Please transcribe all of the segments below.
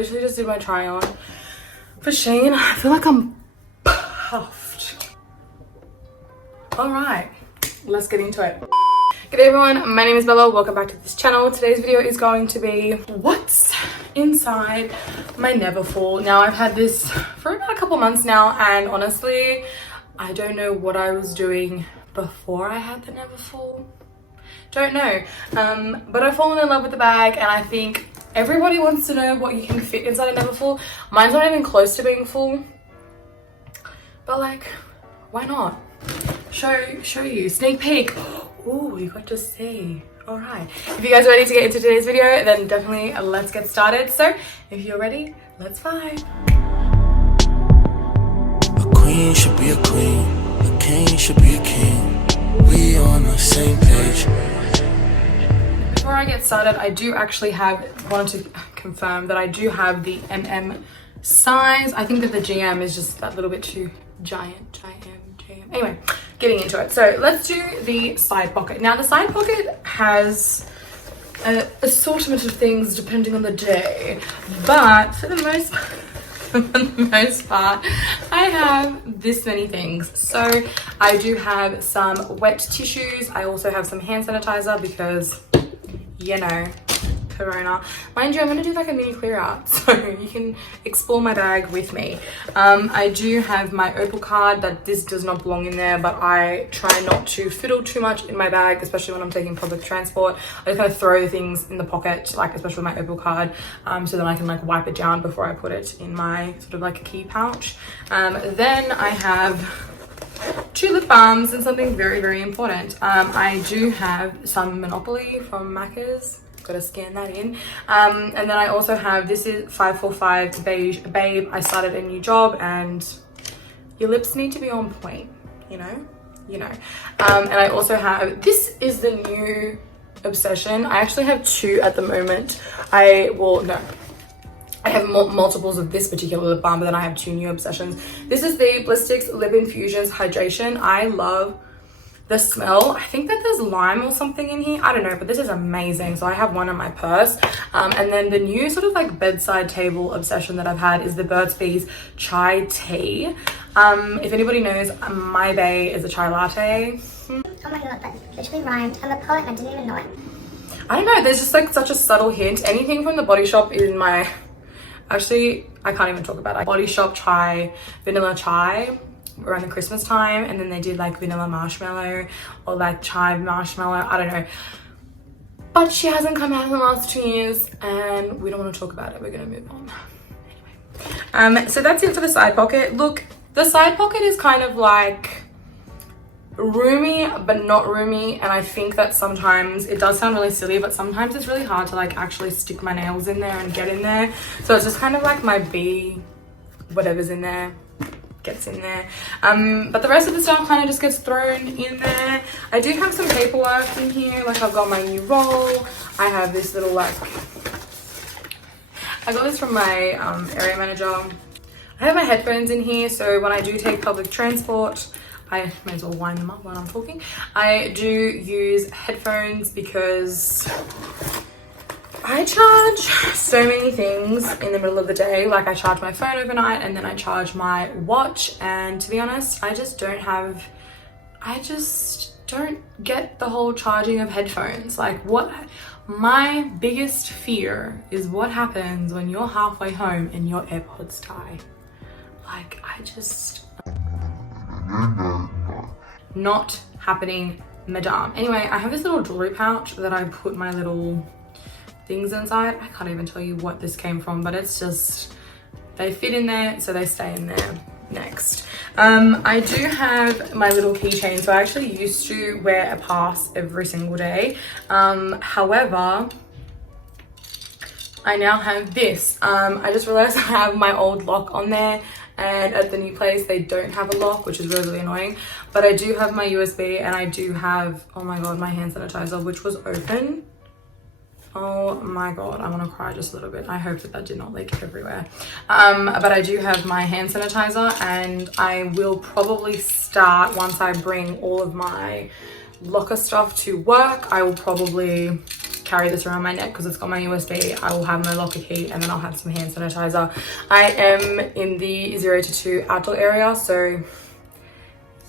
literally just did my try on for Shein. I feel like I'm puffed. All right, let's get into it. Good day everyone, my name is Bella. Welcome back to this channel. Today's video is going to be what's inside my Neverfull. Now I've had this for about a couple months now, and honestly I don't know what I was doing before I had the Neverfull. Don't know, but I've fallen in love with the bag, and I think everybody wants to know what you can fit inside a Neverfull. Mine's not even close to being full, but like, why not? Show you, sneak peek. Oh, you got to see. All right, if you guys are ready to get into today's video, then definitely let's get started. So if you're ready, let's vibe. A queen should be a queen, a king should be a king. We on the same page. Before I get started, I do actually wanted to confirm that I do have the MM size. I think that the GM is just that little bit too giant. Anyway, getting into it. So let's do the side pocket. Now the side pocket has an assortment of things depending on the day, but for the most part, I have this many things. So I do have some wet tissues. I also have some hand sanitizer because, you know, Corona. Mind you, I'm gonna do like a mini clear out so you can explore my bag with me. I do have my Opal card. That this does not belong in there, but I try not to fiddle too much in my bag, especially when I'm taking public transport. I just kind of throw things in the pocket, like especially my Opal card, so that I can like wipe it down before I put it in my sort of like a key pouch. Then I have 2 lip balms and something very, very important. I do have some Monopoly from Macca's. Gotta scan that in. And then I also have, this is 545 Beige Babe. I started a new job and your lips need to be on point, you know. And I also have, this is the new obsession. I actually have 2 at the moment. I have multiples of this particular lip balm, but then I have 2 new obsessions. This is the Blistics Lip Infusions Hydration. I love the smell. I think that there's lime or something in here. I don't know, but this is amazing. So I have one in my purse. And then the new sort of like bedside table obsession that I've had is the Burt's Bees Chai Tea. If anybody knows, my bae is a chai latte. Oh my god, that literally rhymed. I'm a poet and I didn't even know it. I don't know, there's just like such a subtle hint. Anything from the Body Shop is my, actually, I can't even talk about it. Body Shop chai, vanilla chai, around the Christmas time, and then they did like vanilla marshmallow or like chai marshmallow, I don't know, but she hasn't come out in the last 2 years and we don't want to talk about it. We're gonna move on anyway. So that's it for the side pocket. Look, the side pocket is kind of like roomy but not roomy, and I think that sometimes it does sound really silly, but sometimes it's really hard to like actually stick my nails in there and get in there, so it's just kind of like my whatever's in there gets in there, but the rest of the stuff kind of just gets thrown in there. I do have some paperwork in here, like I've got my new roll. I have this little like, I got this from my area manager. I have my headphones in here, so when I do take public transport, I may as well wind them up while I'm talking. I do use headphones because I charge so many things in the middle of the day. Like I charge my phone overnight and then I charge my watch, and to be honest, I just don't get the whole charging of headphones. Like my biggest fear is what happens when you're halfway home and your AirPods die. Like not happening, madame. Anyway, I have this little jewelry pouch that I put my little things inside. I can't even tell you what this came from, but it's just, they fit in there, so they stay in there. Next, I do have my little keychain. So I actually used to wear a pass every single day. However, I now have this. I just realized I have my old lock on there, and at the new place they don't have a lock, which is really, really annoying. But I do have my USB, and I do have, oh my god, my hand sanitizer, which was open. Oh my god, I want to cry just a little bit. I hope that did not leak everywhere. But I do have my hand sanitizer, and I will probably start, once I bring all of my locker stuff to work, I will probably carry this around my neck because it's got my USB. I will have my locker key, and then I'll have some hand sanitizer. I am in the 0 to 2 outdoor area, so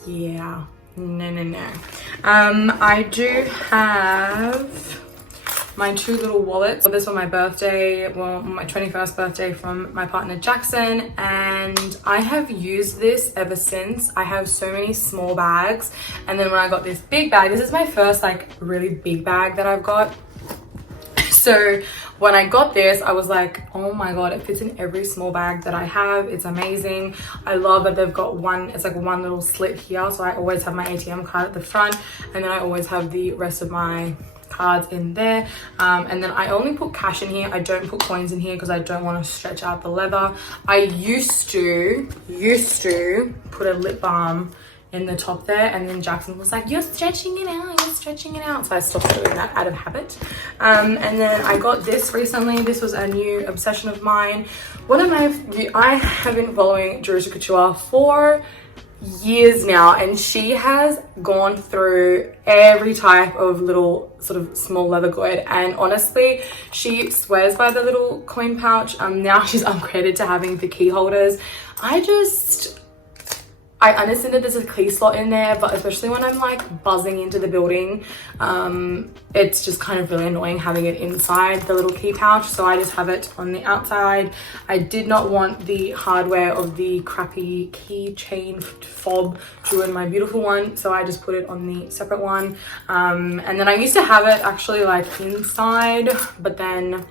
yeah, no. I do have my 2 little wallets. This was my birthday, well, my 21st birthday from my partner Jackson, and I have used this ever since. I have so many small bags, and then when I got this big bag, this is my first like really big bag that I've got. So when I got this, I was like, oh my god, it fits in every small bag that I have. It's amazing. I love that they've got it's like one little slit here, so I always have my ATM card at the front, and then I always have the rest of my cards in there, and then I only put cash in here. I don't put coins in here because I don't want to stretch out the leather. I used to put a lip balm in the top there, and then Jackson was like, you're stretching it out, so I stopped doing that out of habit. And then I got this recently. This was a new obsession of mine. I have been following Jerusha Couture for years now, and she has gone through every type of little sort of small leather good, and honestly she swears by the little coin pouch. Now she's upgraded to having the key holders. I understand that there's a key slot in there, but especially when I'm like buzzing into the building, it's just kind of really annoying having it inside the little key pouch, so I just have it on the outside. I did not want the hardware of the crappy keychain fob to ruin my beautiful one, so I just put it on the separate one. And then I used to have it actually like inside, but then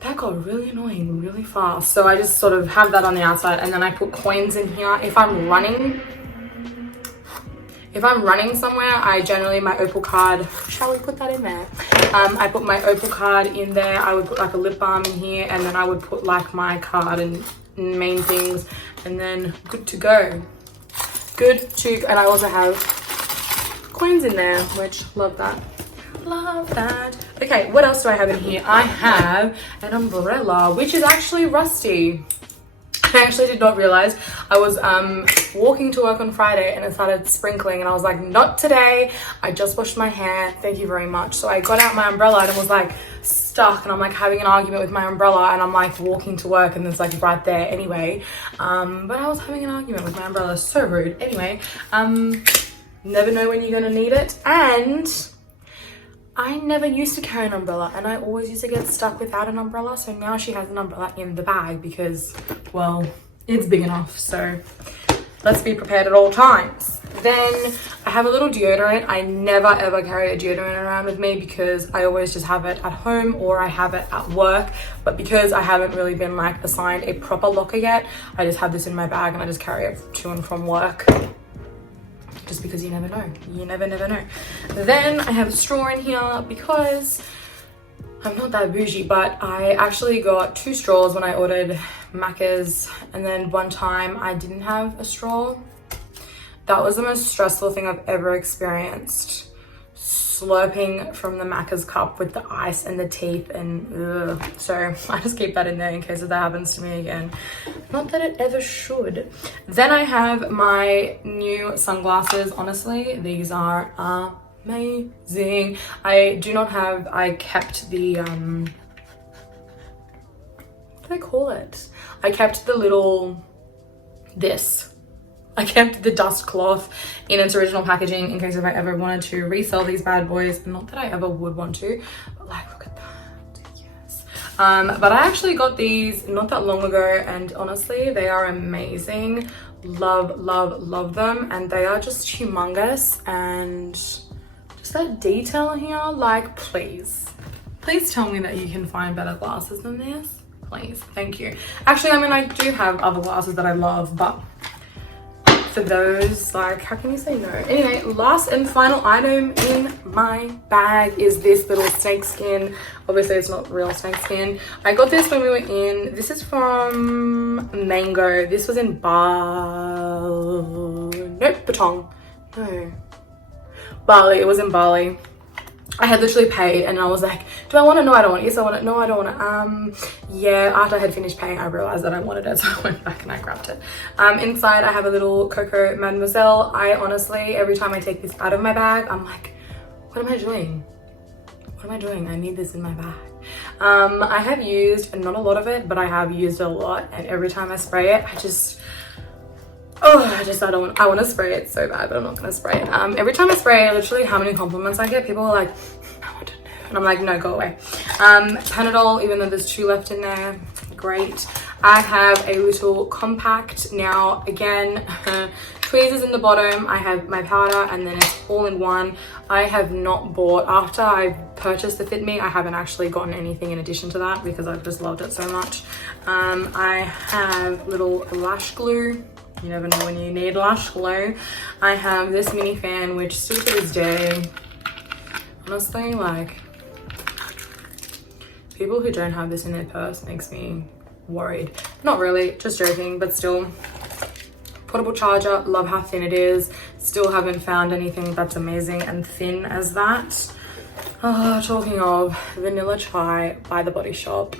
that got really annoying really fast, so I just sort of have that on the outside, and then I put coins in here. If I'm running somewhere, I generally, my Opal card, shall we put that in there? I put my Opal card in there. I would put like a lip balm in here, and then I would put like my card and main things, and then good to go. And I also have coins in there, which love that. Okay, what else do I have in here? I have an umbrella, which is actually rusty. I actually did not realize. I was walking to work on Friday, and it started sprinkling, and I was like, not today, I just washed my hair, thank you very much. So I got out my umbrella and it was like stuck, and I'm like having an argument with my umbrella, and I'm like walking to work, and it's like right there anyway. But I was having an argument with my umbrella, so rude. Anyway, never know when you're gonna need it, and I never used to carry an umbrella, and I always used to get stuck without an umbrella, so now she has an umbrella in the bag because, well, it's big enough, so let's be prepared at all times. Then I have a little deodorant. I never ever carry a deodorant around with me because I always just have it at home or I have it at work, but because I haven't really been like assigned a proper locker yet, I just have this in my bag and I just carry it to and from work. Just because you never know. You never know. Then I have a straw in here because I'm not that bougie, but I actually got 2 straws when I ordered Macca's, and then one time I didn't have a straw. That was the most stressful thing I've ever experienced. Slurping from the Macca's cup with the ice and the teeth, and ugh. So I just keep that in there in case if that happens to me again. Not that it ever should. Then I have my new sunglasses. Honestly, these are amazing. I kept the what do I call it? I kept the little I kept the dust cloth in its original packaging in case if I ever wanted to resell these bad boys. Not that I ever would want to, but like, look at that, yes. But I actually got these not that long ago, and honestly, they are amazing. Love them, and they are just humongous, and just that detail here, like, please tell me that you can find better glasses than this. Please, thank you. Actually, I mean, I do have other glasses that I love, but for those, like, how can you say no? Anyway, last and final item in my bag is this little snakeskin. Obviously it's not real snakeskin. I got this when we were in, this is from Mango. This was in Vuitton. No, Bali. It was in Bali. I had literally paid, and I was like, do I want it? No, I don't want it. Yes, I want it. No, I don't want it. Yeah, after I had finished paying, I realized that I wanted it, so I went back and I grabbed it. Inside, I have a little Coco Mademoiselle. I honestly, every time I take this out of my bag, I'm like, what am I doing? what am I doing? I need this in my bag. I have used not a lot of it, but I have used it a lot, and every time I spray it, I want to spray it so bad, but I'm not gonna spray it. Every time I spray it, literally how many compliments I get. People are like, I want to know, and I'm like, no, go away. Panadol, even though there's 2 left in there, great. I have a little compact now. Again, tweezers in the bottom. I have my powder, and then it's all in one. I have not bought, after I purchased the Fit Me, I haven't actually gotten anything in addition to that because I've just loved it so much. I have little lash glue. You never know when you need lash glue. I have this mini fan, which still to this day, honestly, like, people who don't have this in their purse makes me worried. Not really, just joking, but still. Portable charger, love how thin it is. Still haven't found anything that's amazing and thin as that. Oh, talking of, vanilla chai by The Body Shop.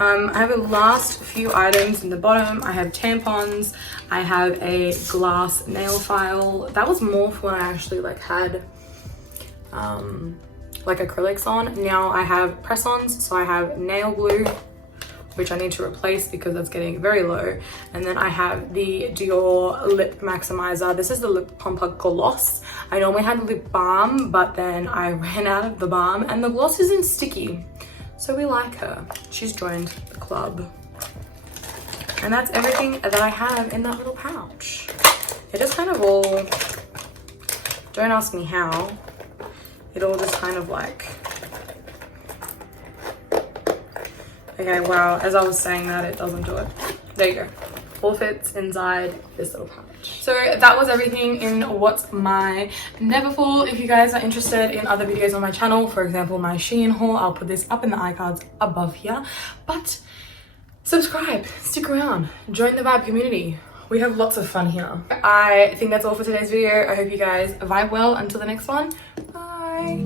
I have the last few items in the bottom. I have tampons. I have a glass nail file. That was more for when I actually like had like acrylics on. Now I have press-ons, so I have nail glue, which I need to replace because that's getting very low. And then I have the Dior Lip Maximizer. This is the Lip Plumper Gloss. I normally had lip balm, but then I ran out of the balm, and the gloss isn't sticky. So we like her. She's joined the club. And that's everything that I have in that little pouch. It just kind of all, don't ask me how, it all just kind of like, okay, wow, as I was saying that, it doesn't do it. There you go. All fits inside this little pouch. So that was everything in what's my Neverfull. If you guys are interested in other videos on my channel, for example my Shein haul, I'll put this up in the iCards above here. But subscribe, stick around, join the Vibe community. We have lots of fun here. I think that's all for today's video. I hope you guys vibe well. Until the next one, bye.